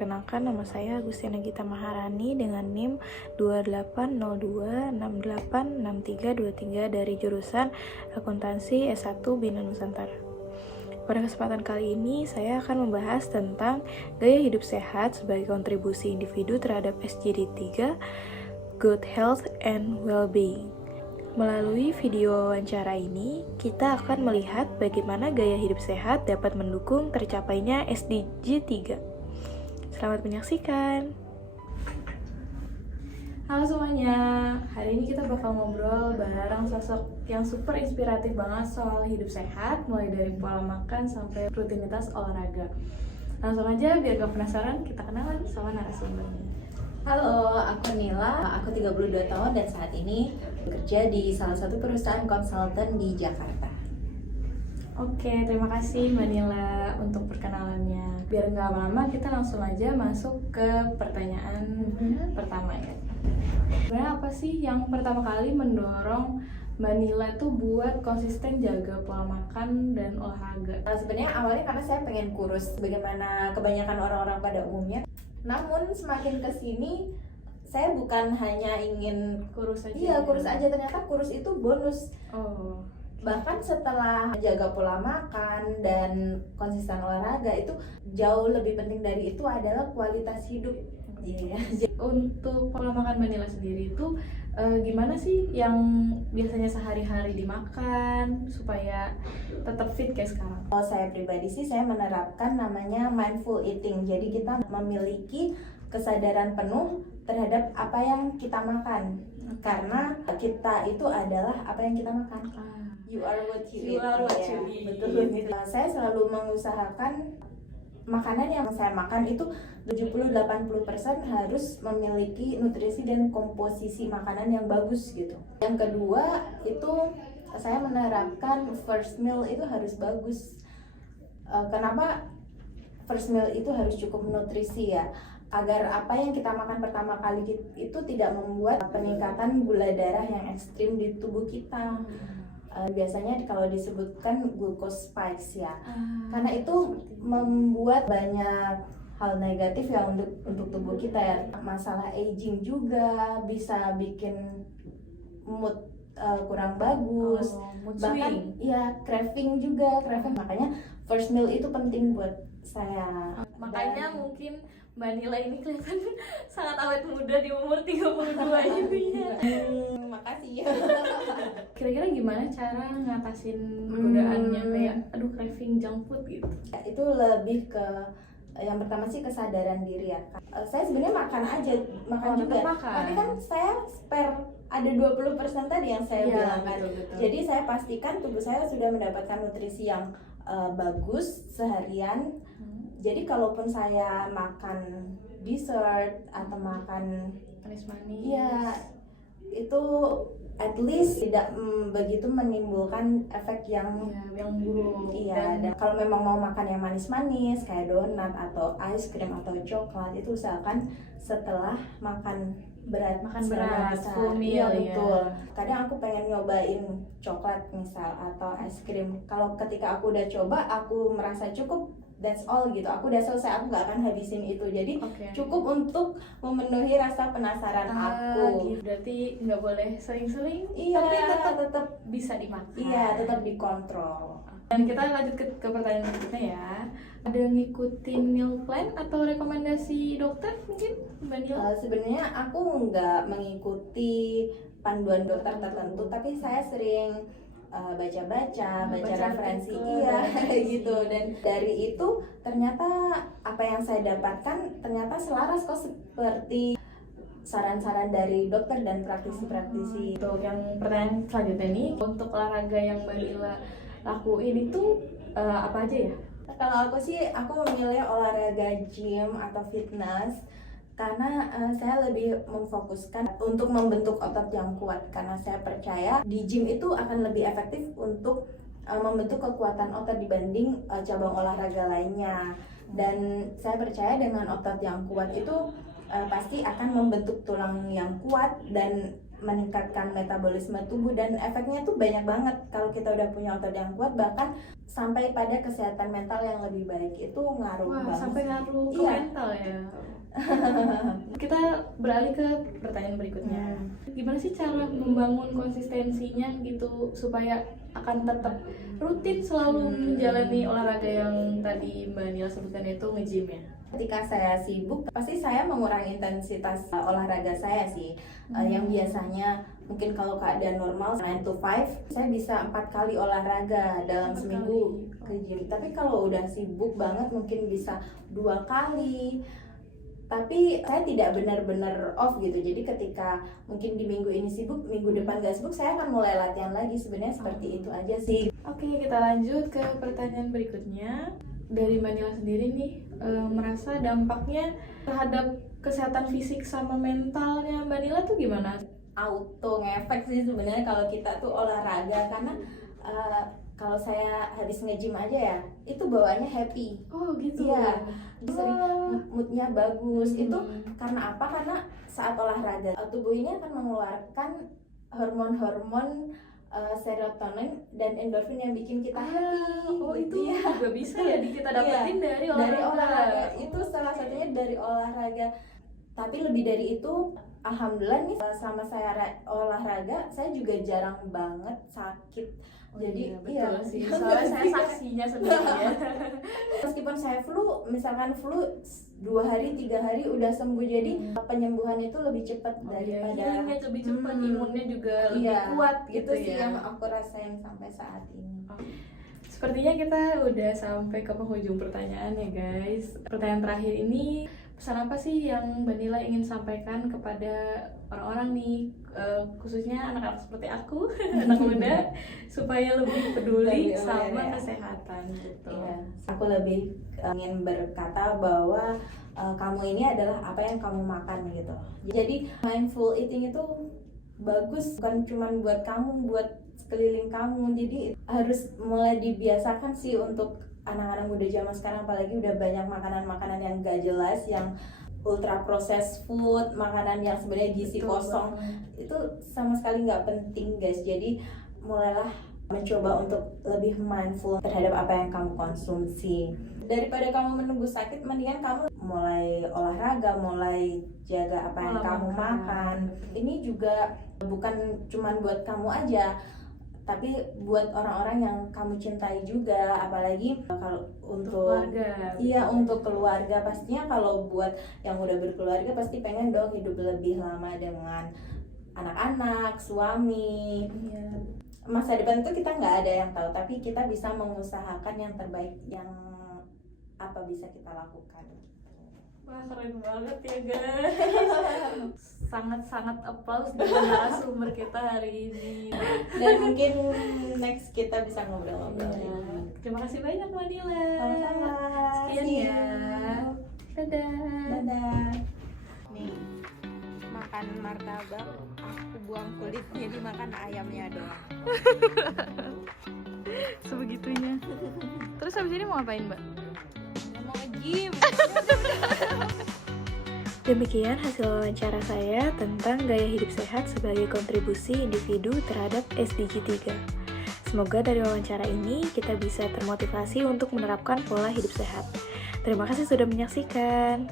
Perkenalkan, nama saya Agustina Gita Maharani dengan NIM 2802686323 dari jurusan Akuntansi S1 Bina Nusantara. Pada kesempatan kali ini, saya akan membahas tentang gaya hidup sehat sebagai kontribusi individu terhadap SDG 3, Good Health and Well-being. Melalui video wawancara ini, kita akan melihat bagaimana gaya hidup sehat dapat mendukung tercapainya SDG 3. Selamat menyaksikan. Halo semuanya, hari ini kita bakal ngobrol bareng sosok yang super inspiratif banget soal hidup sehat, mulai dari pola makan sampai rutinitas olahraga. Langsung aja, biar gak penasaran, kita kenalan sama narasumbernya. Halo, aku Nila, aku 32 tahun dan saat ini bekerja di salah satu perusahaan konsultan di Jakarta. Oke, terima kasih Mbak Nila untuk perkenalannya. Biar nggak lama-lama, kita langsung aja masuk ke pertanyaan pertama ya. Sebenarnya apa sih yang pertama kali mendorong Mbak Nila tuh buat konsisten jaga pola makan dan olahraga? Sebenarnya awalnya karena saya pengen kurus, bagaimana kebanyakan orang-orang pada umumnya. Namun semakin kesini, saya bukan hanya ingin Kurus aja. Iya, kurus aja. Ternyata kurus itu bonus. Oh. Bahkan setelah jaga pola makan dan konsisten olahraga, itu jauh lebih penting dari itu adalah kualitas hidup. Iya. Untuk pola makan Mbak Nila sendiri itu gimana sih yang biasanya sehari-hari dimakan supaya tetap fit kayak sekarang? Kalau saya pribadi sih, saya menerapkan namanya mindful eating. Jadi kita memiliki kesadaran penuh terhadap apa yang kita makan. Karena kita itu adalah apa yang kita makan. You are what you eat. Betul gitu. Saya selalu mengusahakan makanan yang saya makan itu 70-80% harus memiliki nutrisi dan komposisi makanan yang bagus gitu. Yang kedua itu saya menerapkan first meal itu harus bagus. Kenapa first meal itu harus cukup nutrisi ya? Agar apa yang kita makan pertama kali itu tidak membuat peningkatan gula darah yang ekstrim di tubuh kita. Biasanya kalau disebutkan glucose spikes ya, karena itu membuat banyak hal negatif ya untuk tubuh kita ya. Masalah aging juga bisa bikin mood kurang bagus, bahkan ya craving. Makanya first meal itu penting buat saya. Makanya mungkin Mbak Nila ini kelihatan sangat awet muda di umur 32 ini ya. Makasih ya. Kira-kira gimana cara ngatasin godaannya kayak aduh craving junk food gitu? Itu lebih ke yang pertama sih kesadaran diri ya. Saya sebenarnya makan juga. Makan. Tapi kan saya spare ada 20% tadi yang saya bilang kan. Betul. Jadi saya pastikan tubuh saya sudah mendapatkan nutrisi yang bagus seharian. Jadi kalaupun saya makan dessert atau makan manis-manis, ya itu at least tidak begitu menimbulkan efek yang buruk. Iya, dan kalau memang mau makan yang manis-manis kayak donat atau ice cream atau coklat, itu usahakan setelah makan berat full meal. Iya, betul. Kadang aku pengen nyobain coklat misal atau ice cream. Kalau ketika aku udah coba, aku merasa cukup, that's all gitu. Aku udah selesai, aku nggak akan habisin itu. Jadi cukup untuk memenuhi rasa penasaran aku. Gitu. Berarti nggak boleh sering-sering, Iya, tapi tetap bisa dimakan. Iya, tetap dikontrol. Dan kita lanjut ke pertanyaan berikutnya ya. Ada ngikutin meal plan atau rekomendasi dokter mungkin Mbak Nila? Sebenarnya aku nggak mengikuti panduan dokter tertentu, tapi saya sering baca referensi gitu, dan dari itu ternyata apa yang saya dapatkan ternyata selaras kok seperti saran-saran dari dokter dan praktisi-praktisi. Untuk yang pertanyaan selanjutnya nih, untuk olahraga yang Mbak Nila lakuin itu apa aja ya? Kalau aku sih, aku memilih olahraga gym atau fitness karena saya lebih memfokuskan untuk membentuk otot yang kuat, karena saya percaya di gym itu akan lebih efektif untuk membentuk kekuatan otot dibanding cabang olahraga lainnya. Dan saya percaya dengan otot yang kuat itu pasti akan membentuk tulang yang kuat dan meningkatkan metabolisme tubuh, dan efeknya tuh banyak banget kalau kita udah punya otot yang kuat, bahkan sampai pada kesehatan mental yang lebih baik. Itu ngaruh Wah, banget. sampai ngaruh ke Iya. mental ya. Kita beralih ke pertanyaan berikutnya. Gimana sih cara membangun konsistensinya gitu supaya akan tetap rutin selalu menjalani olahraga yang tadi Mbak Nila sebutkan itu nge-gym ya? Ketika saya sibuk, pasti saya mengurangi intensitas olahraga saya sih. Yang biasanya mungkin kalau keadaan normal 9 to 5, saya bisa 4 kali olahraga dalam 4 seminggu kali. ke gym. Tapi kalau udah sibuk banget mungkin bisa 2 kali. Tapi saya tidak benar-benar off gitu. Jadi ketika mungkin di minggu ini sibuk, minggu depan gak sibuk, saya akan mulai latihan lagi. Sebenarnya seperti itu aja sih. Oke, kita lanjut ke pertanyaan berikutnya. Dari Mbak Nila sendiri nih, merasa dampaknya terhadap kesehatan fisik sama mentalnya Mbak Nila tuh gimana? Auto ngefek sih sebenarnya kalau kita tuh olahraga, karena kalau saya habis nge-gym aja ya, itu bawaannya happy. Oh gitu. Iya, sering moodnya bagus. Itu Hmm. karena apa? Karena saat olahraga tubuh ini akan mengeluarkan hormon-hormon serotonin dan endorfin yang bikin kita happy. Oh itu Iya. juga bisa ya kita dapetin dari Dari olahraga. olahraga. Itu salah satunya dari olahraga. Tapi lebih dari itu, alhamdulillah nih selama saya olahraga, saya juga jarang banget sakit. Oh, Jadi iya, betul sih. iya. Soalnya saya saksinya sendiri ya. Meskipun saya flu, misalkan flu 2 hari 3 hari udah sembuh, jadi penyembuhan itu lebih cepat daripada healingnya lebih cepat, imunnya juga lebih iya, kuat itu gitu sih ya. yang aku rasain sampai saat ini. Sepertinya kita udah sampai ke penghujung pertanyaan ya guys. Pertanyaan terakhir ini, pesan apa sih yang Mbak Nila ingin sampaikan kepada orang-orang nih, khususnya anak-anak seperti aku, anak muda, supaya lebih peduli Lebih aware sama ya. kesehatan gitu. Iya, aku lebih ingin berkata bahwa kamu ini adalah apa yang kamu makan gitu. Jadi mindful eating itu bagus, bukan cuma buat kamu, buat sekeliling kamu. Jadi harus mulai dibiasakan sih untuk anak-anak muda zaman sekarang, apalagi udah banyak makanan-makanan yang gak jelas, yang ultra processed food, makanan yang sebenarnya gizi Betul kosong. banget. Itu sama sekali nggak penting guys. Jadi mulailah mencoba untuk lebih mindful terhadap apa yang kamu konsumsi. Daripada kamu menunggu sakit, mendingan kamu mulai olahraga, mulai jaga apa yang kamu makan. Ini juga bukan cuma buat kamu aja, tapi buat orang-orang yang kamu cintai juga. Apalagi kalau untuk keluarga. iya, untuk keluarga. Pastinya kalau buat yang udah berkeluarga pasti pengen dong hidup lebih lama dengan anak-anak, suami. Iya. Masa depan tuh kita nggak ada yang tahu, tapi kita bisa mengusahakan yang terbaik, yang apa bisa kita lakukan. Wah, keren banget ya guys. Sangat-sangat applause dengan narasumber kita hari ini. Dan mungkin next kita bisa ngobrol-ngobrol. Iya. Terima kasih banyak Mbak Nila. Sama-sama. Sekian See ya. you. Dadah. Dadah. Nih, makan martabak, aku buang kulitnya, dimakan ayamnya doang. Sebegitunya. Terus habis ini mau ngapain, Mbak? Mau nge-gym. Demikian hasil wawancara saya tentang gaya hidup sehat sebagai kontribusi individu terhadap SDG 3. Semoga dari wawancara ini kita bisa termotivasi untuk menerapkan pola hidup sehat. Terima kasih sudah menyaksikan.